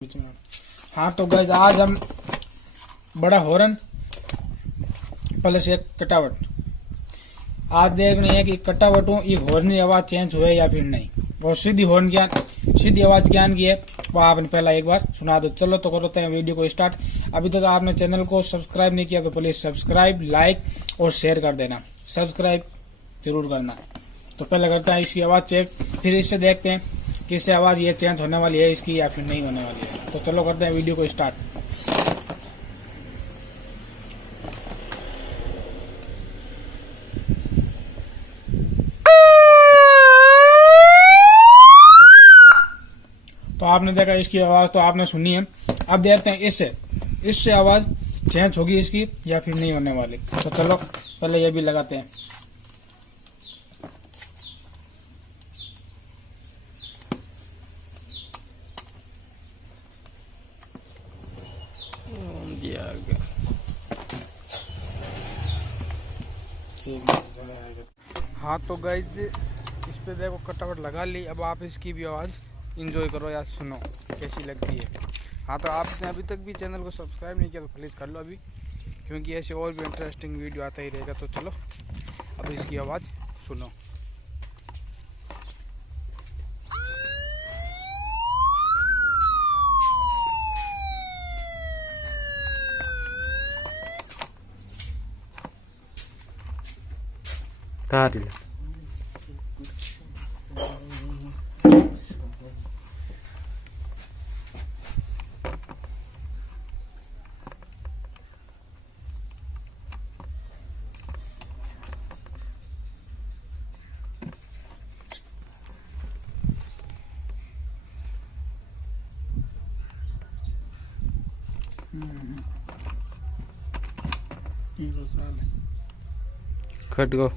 हाँ तो गाइस आज हम बड़ा हॉर्न प्लस एक कटावट आज देखने हैं कि कटावटों ये हॉर्न की आवाज चेंज हुए या फिर नहीं। और सीधी आवाज ज्ञान की है वो आपने पहला एक बार सुना दो। चलो तो करते हैं वीडियो को स्टार्ट। अभी तक आपने चैनल को सब्सक्राइब नहीं किया तो प्लीज सब्सक्राइब, लाइक और शेयर कर देना। सब्सक्राइब जरूर करना। तो पहले करते हैं इसकी आवाज चेक, फिर इससे देखते हैं कि इससे आवाज ये चेंज होने वाली है इसकी या फिर नहीं होने वाली है। तो चलो करते हैं वीडियो को स्टार्ट। तो आपने देखा इसकी आवाज तो आपने सुनी है। अब देखते हैं इससे आवाज चेंज होगी इसकी या फिर नहीं होने वाली। तो चलो पहले ये भी लगाते हैं। हाँ तो गाइज इस पे देखो कटावट लगा ली। अब आप इसकी भी आवाज़ इंजॉय करो या सुनो कैसी लगती है। हाँ तो आपने अभी तक भी चैनल को सब्सक्राइब नहीं किया तो प्लीज़ कर लो अभी, क्योंकि ऐसे और भी इंटरेस्टिंग वीडियो आता ही रहेगा। तो चलो अब इसकी आवाज़ सुनो। खट गो